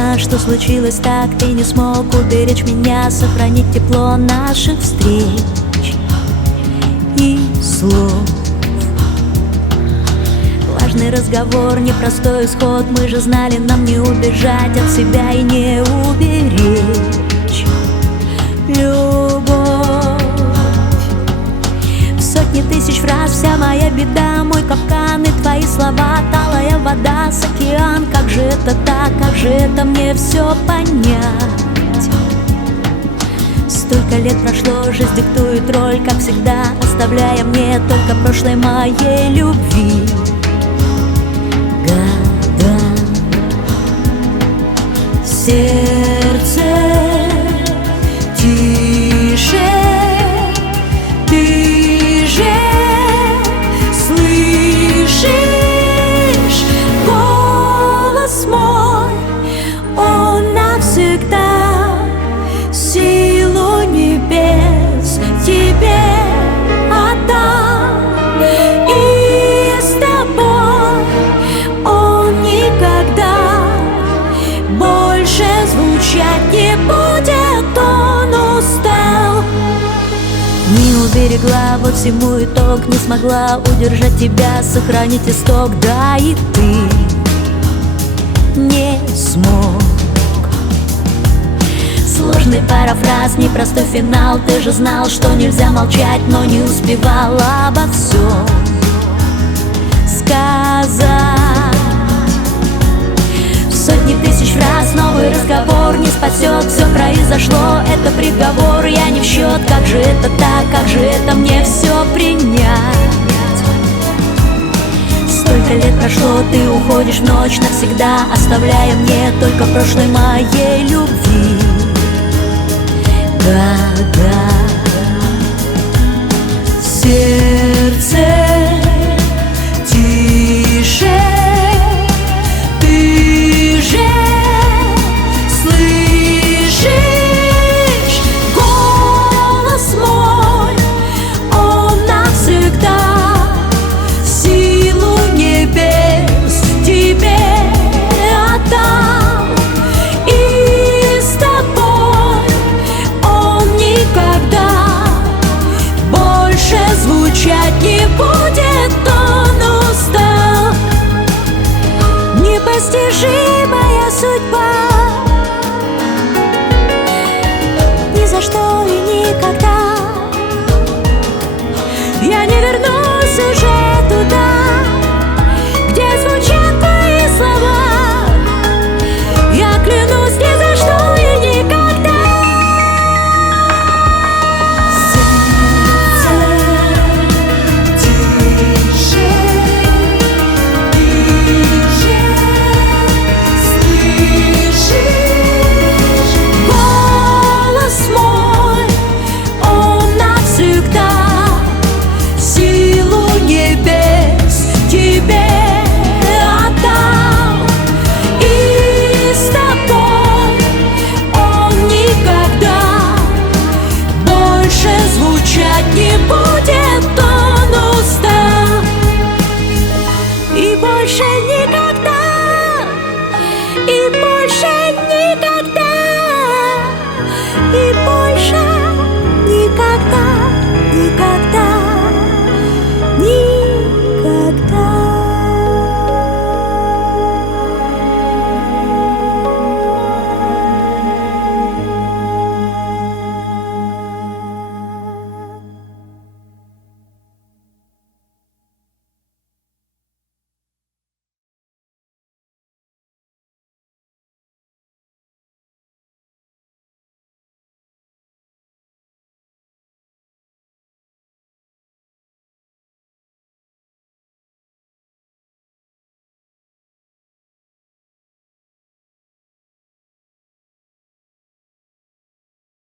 вина, что случилось так. Ты не смог уберечь меня, сохранить тепло наших встреч и слов. Важный разговор, непростой исход. Мы же знали, нам не убежать от себя и не уберечь любовь. В сотни тысяч фраз вся моя беда, мой капкан и твои слова, талая вода с океан. Как же это так, как же это мне все понять? Столько лет прошло, жизнь диктует роль, как всегда, оставляя мне только прошлой моей любви года. Сердце тише, ты же слышишь голос мой, он навсегда силу небес тебе отдам, и с тобой он никогда больше звучать не будет, он устал. Не уберегла, вот всему итог, не смогла удержать тебя, сохранить исток, да и ты не смог. Сложный парафраз, непростой финал. Ты же знал, что нельзя молчать, но не успевал обо всем сказать. Сотни тысяч фраз, новый разговор не спасет. Все произошло, это приговор, я не в счет. Как же это так, как же это мне все принять? Столько лет прошло, ты уходишь в ночь навсегда, оставляя мне только прошлой моей любви года. Сердце тише, ты же слышишь голос мой, он навсегда силу небес тебе отдам, и с тобой он никогда больше звучать не будет, он устал. Непостижимая судьба, ни за что и никогда я не вернусь уже туда, где звучат твои слова. Я клянусь, ни за что и никогда. Голос мой, он навсегда силу небес тебе отдал, и с тобой он никогда больше звучать не будет, он устал. И больше никогда, и больше